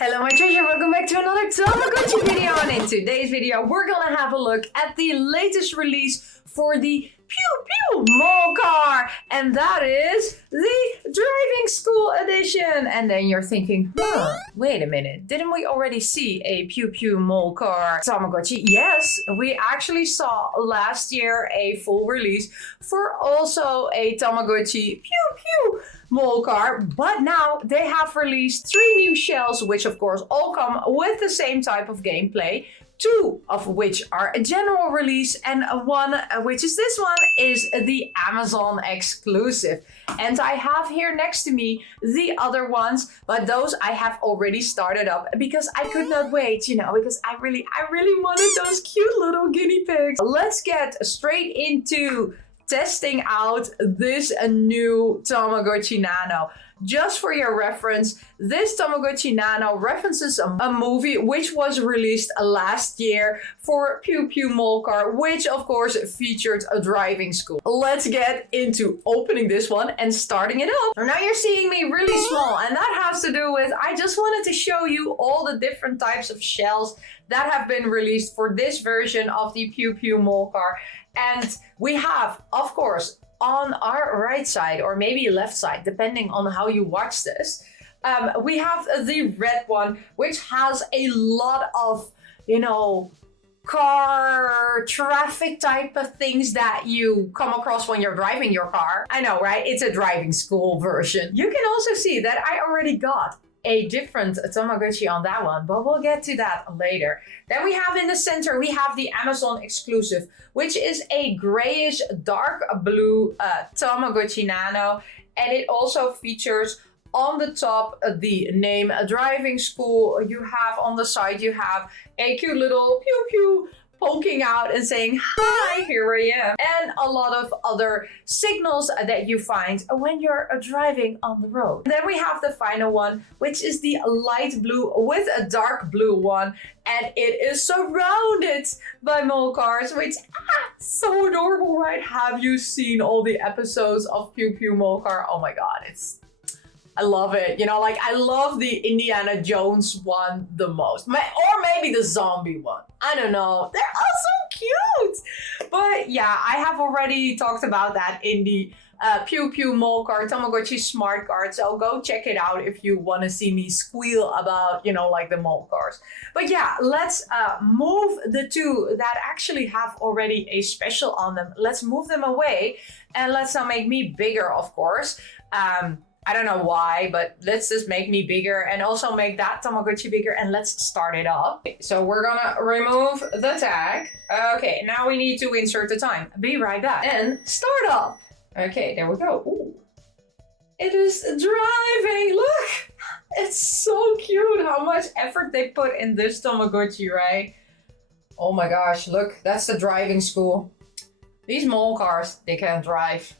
Hello my treasure, welcome back to another Tamagotchi video, and in today's video we're gonna have a look at the latest release for the Pui Pui Molcar, and that is the driving school edition. And then you're thinking, wait a minute, didn't we already see a Pui Pui Molcar Tamagotchi? Yes, we actually saw last year a full release for also a Tamagotchi Pui Pui Molcar, but now they have released 3 new shells, which of course all come with the same type of gameplay. 2 of which are a general release, and one, which is this one, is the Amazon exclusive. And I have here next to me the other ones, but those I have already started up because I could not wait, you know, because I really wanted those cute little guinea pigs. Let's get straight into testing out this new Tamagotchi Nano. Just for your reference, this Tamagotchi Nano references a movie which was released last year for Pui Pui Molcar, which of course featured a driving school. Let's get into opening this one and starting it up. Now you're seeing me really small, and that has to do with I just wanted to show you all the different types of shells that have been released for this version of the Pui Pui Molcar. And we have, of course, on our right side, or maybe left side, depending on how you watch this, we have the red one, which has a lot of, you know, car traffic type of things that you come across when you're driving your car. I know, right? It's a driving school version. You can also see that I already got a different Tamagotchi on that one, but we'll get to that later. Then we have in the center, we have the Amazon exclusive, which is a grayish dark blue Tamagotchi Nano, and it also features on the top the name driving school. You have on the side, you have a cute little pew pew poking out and saying, hi, here I am. And a lot of other signals that you find when you're driving on the road. And then we have the final one, which is the light blue with a dark blue one. And it is surrounded by Molcars, which, so adorable, right? Have you seen all the episodes of Pui Pui Molcar? Oh my God, I love it. You know, like I love the Indiana Jones one the most. Or maybe the zombie one. I don't know. They're all so cute. But yeah, I have already talked about that in the Pui Pui Molcar Tamagotchi Smart Card. So go check it out if you want to see me squeal about, you know, like the Molcars. But yeah, let's move the 2 that actually have already a special on them. Let's move them away, and let's now make me bigger, of course. I don't know why, but let's just make me bigger and also make that Tamagotchi bigger, and let's start it up. So we're gonna remove the tag. Okay, now we need to insert the time. Be right back. And start up. Okay, there we go. Ooh. It is driving. Look, it's so cute how much effort they put in this Tamagotchi, right? Oh my gosh, look, that's the driving school. These Molcars, they can't drive.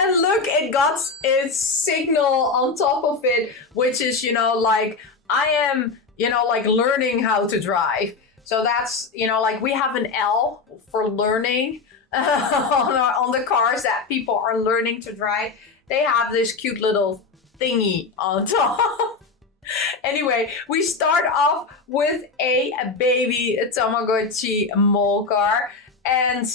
And look, it got its signal on top of it, which is, you know, like I am, you know, like learning how to drive. So that's, you know, like we have an L for learning on the cars that people are learning to drive. They have this cute little thingy on top. Anyway, we start off with a baby Tamagotchi Molcar. And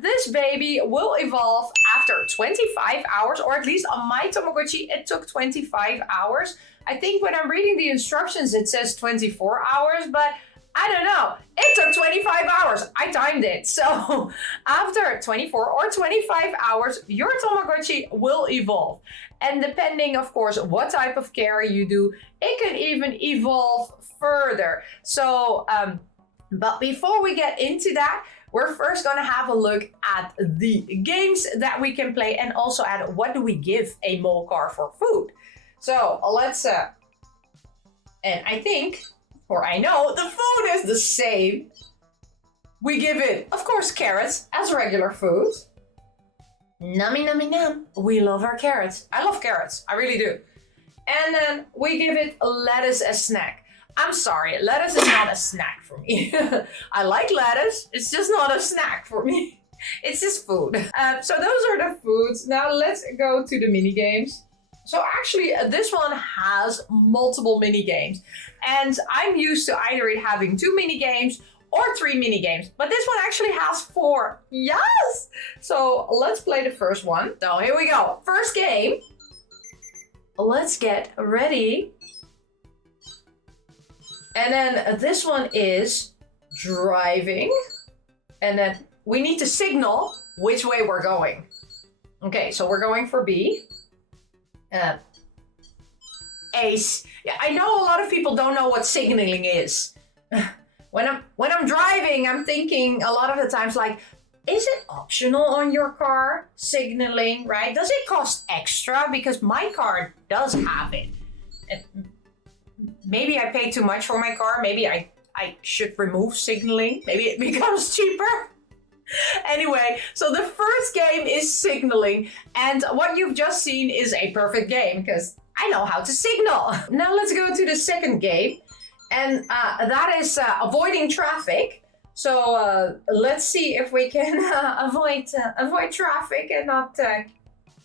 this baby will evolve after 25 hours, or at least on my Tamagotchi, it took 25 hours. I think when I'm reading the instructions, it says 24 hours, but I don't know. It took 25 hours. I timed it. So after 24 or 25 hours, your Tamagotchi will evolve. And depending, of course, what type of care you do, it can even evolve further. So, but before we get into that, we're first going to have a look at the games that we can play, and also at what do we give a Molcar for food. So let's, and I think, or I know, the food is the same. We give it, of course, carrots as regular food. Nummy, nummy, num. We love our carrots. I love carrots. I really do. And then we give it lettuce as snack. I'm sorry, lettuce is not a snack for me. I like lettuce, it's just not a snack for me. It's just food. So those are the foods. Now let's go to the mini games. So actually, this one has multiple mini games, and I'm used to either it having 2 mini games or 3 mini games, but this one actually has 4. Yes! So let's play the first one. So here we go. First game. Let's get ready. And then this one is driving, and then we need to signal which way we're going. Okay, so we're going for B. Ace. Yeah, I know a lot of people don't know what signaling is. When I'm driving, I'm thinking a lot of the times like, is it optional on your car, signaling, right? Does it cost extra? Because my car does have it. And maybe I pay too much for my car. Maybe I should remove signaling. Maybe it becomes cheaper. Anyway, so the first game is signaling, and what you've just seen is a perfect game because I know how to signal. Now let's go to the second game, and that is avoiding traffic. So let's see if we can avoid traffic and not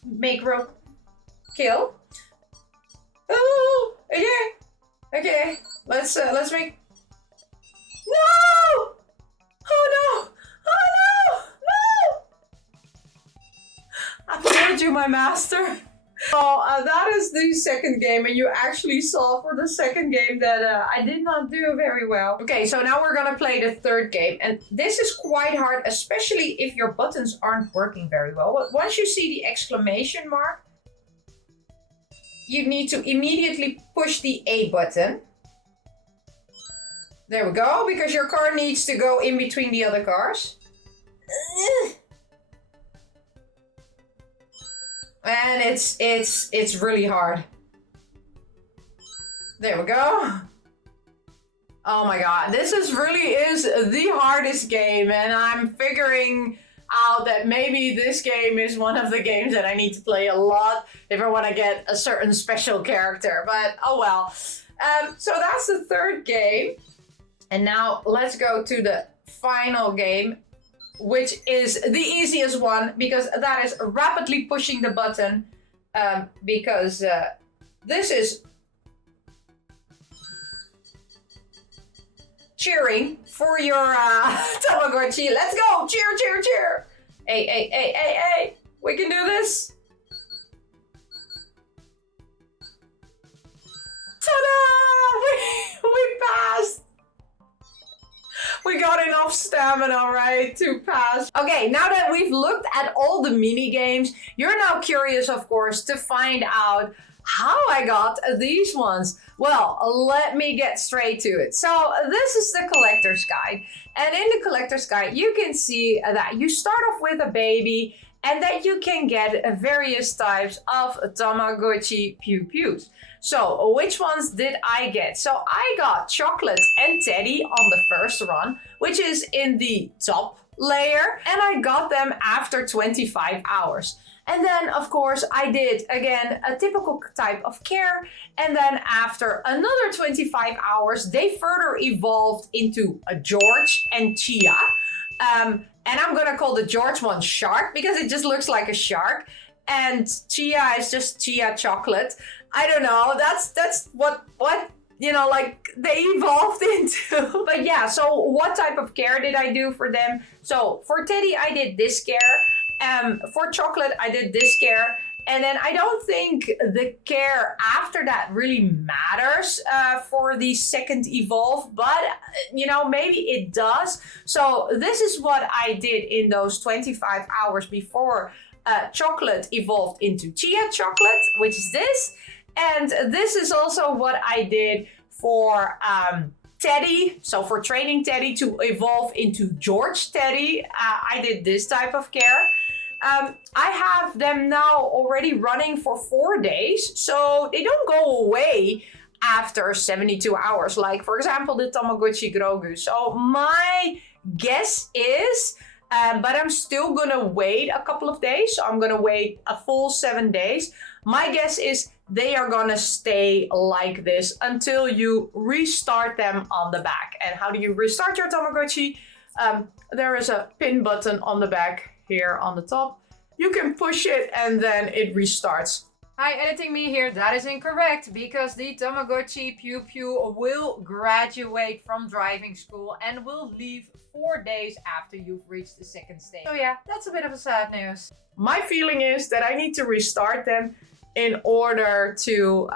make road kill. Oh, okay. Let's make. No! Oh no! I told you, my master. So that is the second game, and you actually saw for the second game that I did not do very well. Okay, so now we're gonna play the third game, and this is quite hard, especially if your buttons aren't working very well. But once you see the exclamation mark, you need to immediately push the A button. There we go, because your car needs to go in between the other cars. And it's really hard. There we go. Oh my god, this really is the hardest game, and I'm figuring out that maybe this game is one of the games that I need to play a lot if I want to get a certain special character, but oh well. So that's the third game. And now let's go to the final game, which is the easiest one because that is rapidly pushing the button because this is cheering for your Tamagotchi. Let's go! Cheer, cheer, cheer! Hey! We can do this! Ta-da! We passed! We got enough stamina, right, to pass. Okay, now that we've looked at all the mini games, you're now curious, of course, to find out how I got these ones. Well, let me get straight to it. So this is the collector's guide. And in the collector's guide, you can see that you start off with a baby and that you can get various types of Tamagotchi Pui Puis. So which ones did I get? So I got Chocolate and Teddy on the first run, which is in the top layer. And I got them after 25 hours. And then, of course, I did, again, a typical type of care. And then after another 25 hours, they further evolved into a George and Chia. And I'm going to call the George one Shark because it just looks like a shark. And Chia is just Chia Chocolate. I don't know. That's what you know, like they evolved into. But yeah, so what type of care did I do for them? So for Teddy, I did this care. For Chocolate, I did this care. And then I don't think the care after that really matters for the second evolve, but you know, maybe it does. So this is what I did in those 25 hours before Chocolate evolved into Chia Chocolate, which is this. And this is also what I did for Teddy. So for training Teddy to evolve into George Teddy, I did this type of care. I have them now already running for 4 days, so they don't go away after 72 hours, like for example the Tamagotchi Grogu. So my guess is, but I'm still gonna wait a couple of days, so I'm gonna wait a full 7 days. My guess is they are gonna stay like this until you restart them on the back. And how do you restart your Tamagotchi? There is a pin button on the back here on the top. You can push it and then it restarts. Hi, editing me here. That is incorrect because the Tamagotchi Pui Pui will graduate from driving school and will leave 4 days after you've reached the second stage. So yeah, that's a bit of a sad news. My feeling is that I need to restart them in order to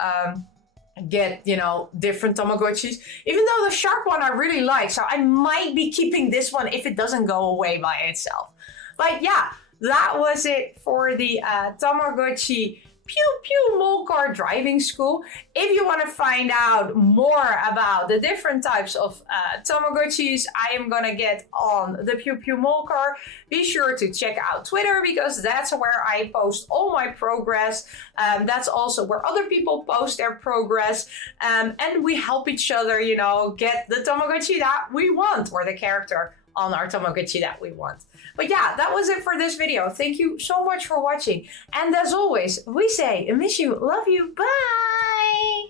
get, you know, different Tamagotchis. Even though the shark one I really like, so I might be keeping this one if it doesn't go away by itself. But yeah, that was it for the Tamagotchi Pui Pui Molcar driving school. If you want to find out more about the different types of Tamagotchis I am gonna get on the Pui Pui Molcar, be sure to check out Twitter because that's where I post all my progress. That's also where other people post their progress, and we help each other, you know, get the Tamagotchi that we want or the character on our Tamagotchi that we want. But yeah, that was it for this video. Thank you so much for watching. And as always, we say, I miss you, love you, bye!